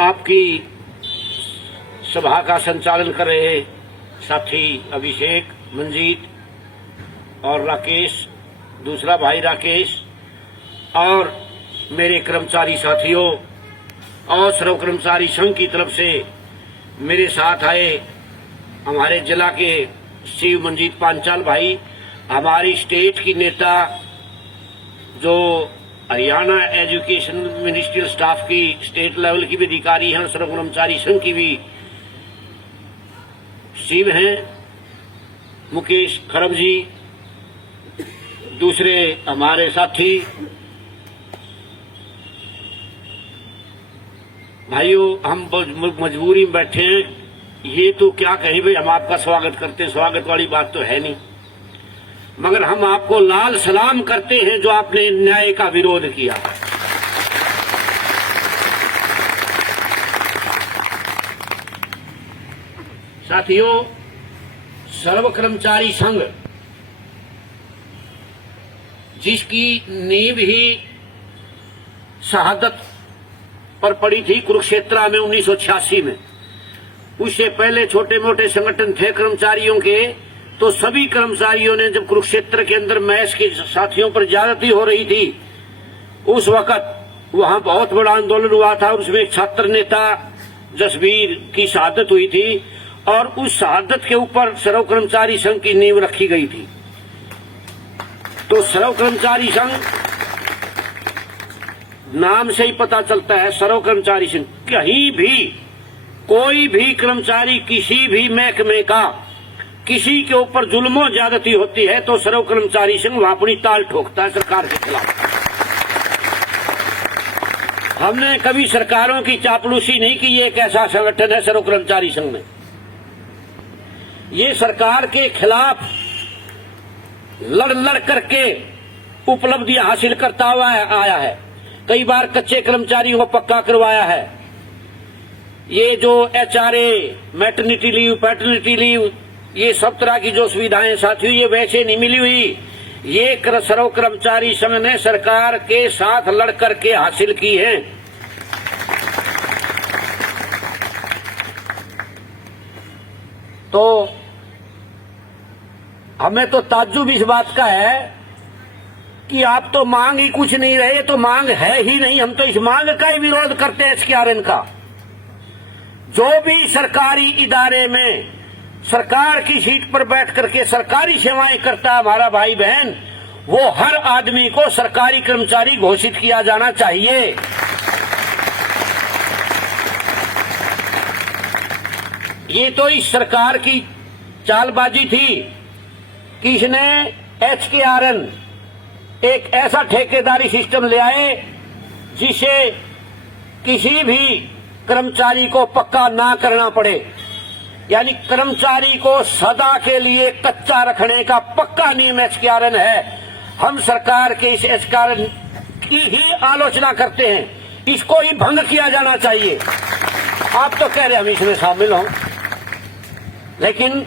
आपकी सभा का संचालन कर रहे साथी अभिषेक, मंजीत और राकेश, दूसरा भाई राकेश, और मेरे कर्मचारी साथियों और सर्व कर्मचारी संघ की तरफ से मेरे साथ आए हमारे जिला के शिव मंजीत पांचाल भाई, हमारी स्टेट की नेता जो हरियाणा एजुकेशन मिनिस्ट्रियल स्टाफ की स्टेट लेवल की भी अधिकारी हैं, सर्व कर्मचारी संघ की भी शिव हैं, मुकेश खरब जी, दूसरे हमारे साथी भाइयों, हम मजबूरी में बैठे हैं। ये तो क्या कहें भाई, हम आपका स्वागत करते हैं, स्वागत वाली बात तो है नहीं, मगर हम आपको लाल सलाम करते हैं जो आपने न्याय का विरोध किया। साथियों, सर्व कर्मचारी संघ जिसकी नींव ही शहादत पर पड़ी थी कुरुक्षेत्र में 1986 में, उससे पहले छोटे मोटे संगठन थे कर्मचारियों के, तो सभी कर्मचारियों ने जब कुरुक्षेत्र के अंदर मैस के साथियों पर ज्यादती हो रही थी, उस वक्त वहां बहुत बड़ा आंदोलन हुआ था। उसमें एक छात्र नेता जसवीर की शहादत हुई थी और उस शहादत के ऊपर सर्व कर्मचारी संघ की नींव रखी गई थी। तो सर्व कर्मचारी संघ नाम से ही पता चलता है, सर्व कर्मचारी संघ, कहीं भी कोई भी कर्मचारी किसी भी महकमे का किसी के ऊपर जुल्मो ज्यादती होती है तो सर्व कर्मचारी संघ वहां अपनी ताल ठोकता है सरकार के खिलाफ। हमने कभी सरकारों की चापलूसी नहीं की। ये एक ऐसा संगठन है सर्व कर्मचारी संघ में, ये सरकार के खिलाफ लड़ करके उपलब्धियां हासिल करता हुआ आया है। कई बार कच्चे कर्मचारियों को पक्का करवाया है। ये जो HRA, maternity leave, paternity leave, ये सब तरह की जो सुविधाएं साथियों ये वैसे नहीं मिली हुई, ये सर्व कर्मचारी संघ ने सरकार के साथ लड़ करके हासिल की हैं। तो हमें तो ताज्जुब इस बात का है कि आप तो मांग ही कुछ नहीं रहे, तो मांग है ही नहीं। हम तो इस मांग का ही विरोध करते हैं, एसकेआरएन का। जो भी सरकारी इदारे में सरकार की सीट पर बैठ करके सरकारी सेवाएं करता है हमारा भाई बहन, वो हर आदमी को सरकारी कर्मचारी घोषित किया जाना चाहिए। ये तो इस सरकार की चालबाजी थी कि इसने एसकेआरएन एक ऐसा ठेकेदारी सिस्टम ले आए जिसे किसी भी कर्मचारी को पक्का ना करना पड़े, यानी कर्मचारी को सदा के लिए कच्चा रखने का पक्का नियम एसकेआरएन है। हम सरकार के इस एसकेआरएन की ही आलोचना करते हैं, इसको ही भंग किया जाना चाहिए। आप तो कह रहे हम इसमें शामिल हों, लेकिन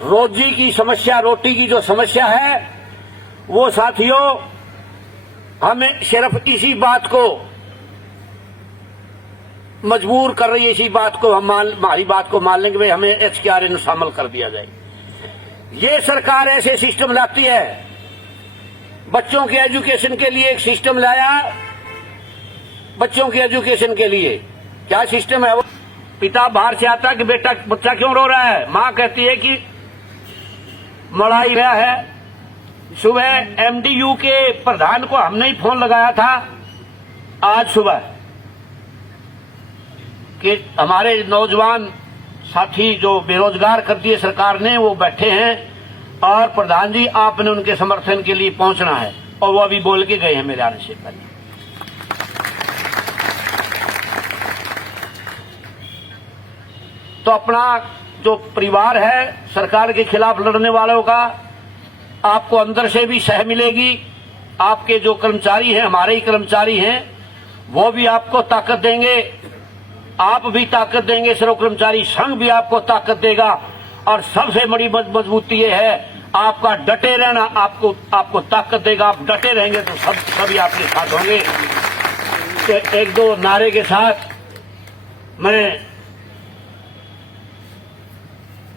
रोजी की समस्या, रोटी की जो समस्या है, वो साथियों हमें सिर्फ इसी बात को मजबूर कर रही है, इसी बात को हमारी बात को मान लेंगे, भाई हमें एसकेआरएन में शामिल कर दिया जाए। ये सरकार ऐसे सिस्टम लाती है। बच्चों के एजुकेशन के लिए एक सिस्टम लाया, बच्चों के एजुकेशन के लिए क्या सिस्टम है वो, पिता बाहर से आता है कि बेटा बच्चा क्यों रो रहा है, मां कहती है कि मड़ाई गया है। सुबह एमडीयू के प्रधान को हमने ही फोन लगाया था आज सुबह कि हमारे नौजवान साथी जो बेरोजगार कर दिए सरकार ने, वो बैठे हैं और प्रधान जी आपने उनके समर्थन के लिए पहुंचना है, और वो अभी बोल के गए हैं मेरे आने से पहले। तो अपना जो परिवार है सरकार के खिलाफ लड़ने वालों का, आपको अंदर से भी सह मिलेगी। आपके जो कर्मचारी हैं, हमारे ही कर्मचारी हैं, वो भी आपको ताकत देंगे, आप भी ताकत देंगे, सर्व कर्मचारी संघ भी आपको ताकत देगा। और सबसे बड़ी मजबूती ये है आपका डटे रहना, आपको ताकत देगा। आप डटे रहेंगे तो सभी आपके साथ होंगे। एक दो नारे के साथ मैं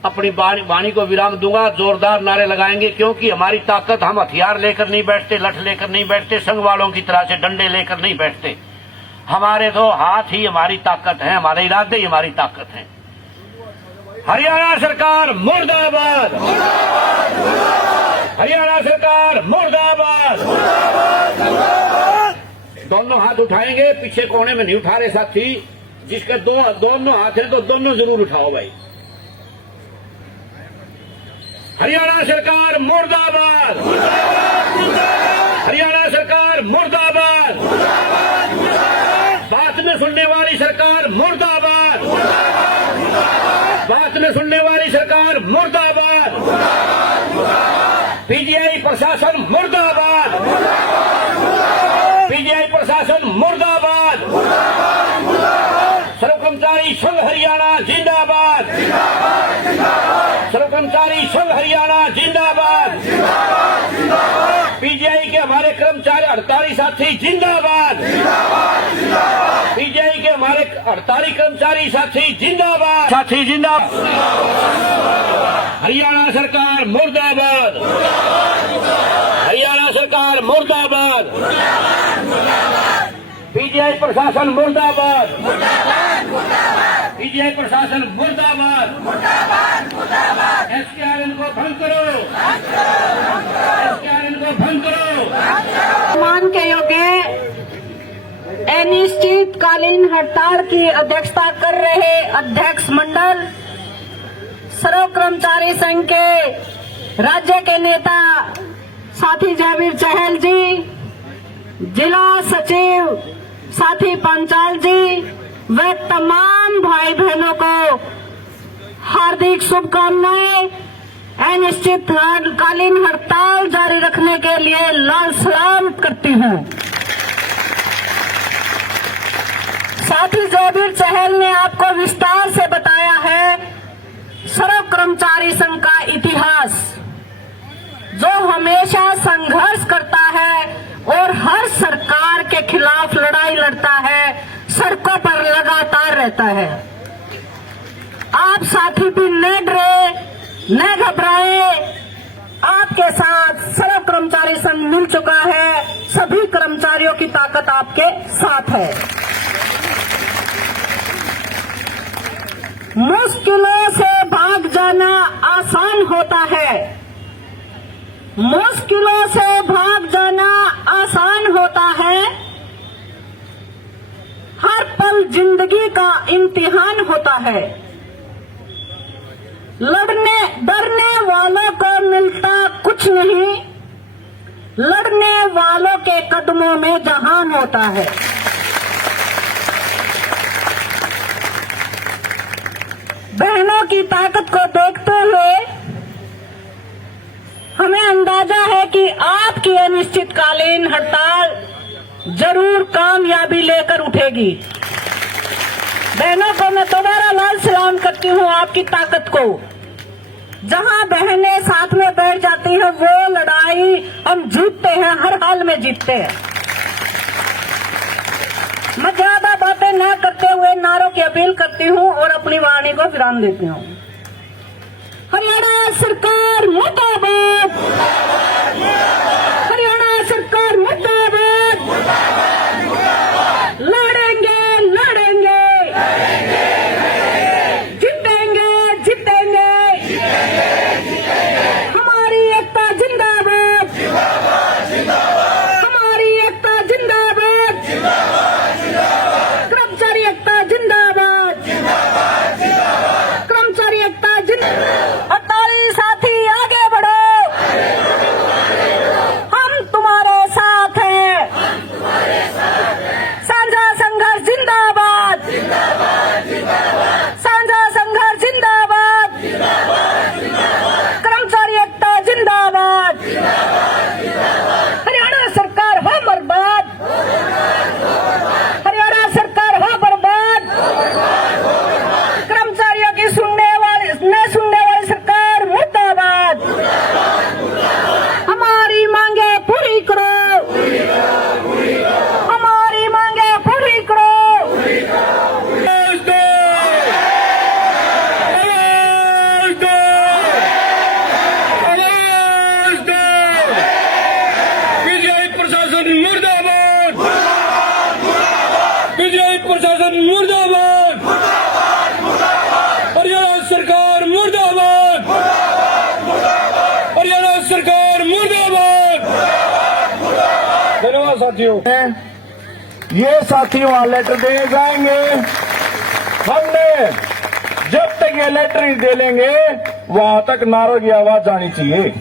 अपनी वाणी को विराम दूंगा। जोरदार नारे लगाएंगे, क्योंकि हमारी ताकत, हम हथियार लेकर नहीं बैठते, लठ लेकर नहीं बैठते, संघ वालों की तरह से डंडे लेकर नहीं बैठते। हमारे तो हाथ ही हमारी ताकत है, हमारे इरादे ही हमारी ताकत है। हरियाणा सरकार मुर्दाबाद, हरियाणा सरकार मुर्दाबाद। दोनों हाथ उठाएंगे, पीछे कोने में नहीं उठा रहे साथी। जिसके दोनों हाथ हैं तो दोनों जरूर उठाओ भाई। हरियाणा सरकार मुर्दाबाद, हरियाणा सरकार मुर्दाबाद। बात में सुनने वाली सरकार मुर्दाबाद, बात में सुनने वाली सरकार मुर्दाबाद। पीजीआई प्रशासन मुर्दाबाद, पीजीआई प्रशासन मुर्दाबाद। सर्व कर्मचारी संघ हरियाणा जिंदाबाद, सर्व कर्मचारी संघ हरियाणा जिंदाबाद। पीजीआई के हमारे कर्मचारी हड़ताली साथी जिंदाबाद, पीजीआई के हमारे हड़ताली कर्मचारी साथी जिंदाबाद, साथी जिंदाबाद। हरियाणा सरकार मुर्दाबाद, हरियाणा सरकार मुर्दाबाद। पीजीआई प्रशासन मुर्दाबाद, पीजीआई प्रशासन मुर्दाबाद। एसकेआरएन को भंग करो, एसकेआरएन को भंग करो। सम्मान के योग्य अनिश्चितकालीन हड़ताल की अध्यक्षता कर रहे अध्यक्ष मंडल, सर्व कर्मचारी संघ के राज्य के नेता साथी जयवीर चहल जी, जिला सचिव साथी पंचाल जी व तमाम भाई बहनों को हार्दिक शुभकामनाएं। अनिश्चितकालीन हड़ताल जारी रखने के लिए लाल सलाम करती हूं। साथी जयवीर चहल ने आपको विस्तार से बताया है सर्व कर्मचारी संघ का इतिहास, जो हमेशा संघर्ष करता है और हर सरकार के खिलाफ लड़ाई लड़ता है, सड़कों पर लगातार रहता है। आप साथी भी न डरे, न घबराए। आपके साथ सर्व कर्मचारी संघ मिल चुका है, सभी कर्मचारियों की ताकत आपके साथ है। मुश्किलों से भाग जाना आसान होता है, मुश्किलों से भाग जाना आसान होता है। हर पल जिंदगी का इम्तिहान होता है। डरने वालों को मिलता कुछ नहीं, लड़ने वालों के कदमों में जहान होता है। बहनों की ताकत को देखते हुए हमें अंदाजा है कि आपकी अनिश्चितकालीन हड़ताल जरूर कामयाबी लेकर उठेगी। बहनों को मैं दोबारा लाल सलाम करती हूँ आपकी ताकत को। जहाँ बहनें साथ में बैठ जाती हैं वो लड़ाई हम जीतते हैं, हर हाल में जीतते हैं। मैं ज्यादा बातें न करते हुए नारों की अपील करती हूँ और अपनी वाणी को विराम देती हूँ। हरियाणा सरकार मुर्दाबाद, हरियाणा सरकार मुर्दाबाद। लड़ेंगे लड़ेंगे, जीतेंगे जीतेंगे, हमारी एकता जिंदाबाद, हमारी एकता जिंदाबाद, कर्मचारी एकता जिंदाबाद, कर्मचारी एकता जिंदाबाद। हड़ताली साथी आगे बढ़ो, साथियों, ये साथी वहां लेटर दे जाएंगे। हमने जब तक ये लेटर नहीं दे लेंगे वहां तक नारों की आवाज जानी चाहिए।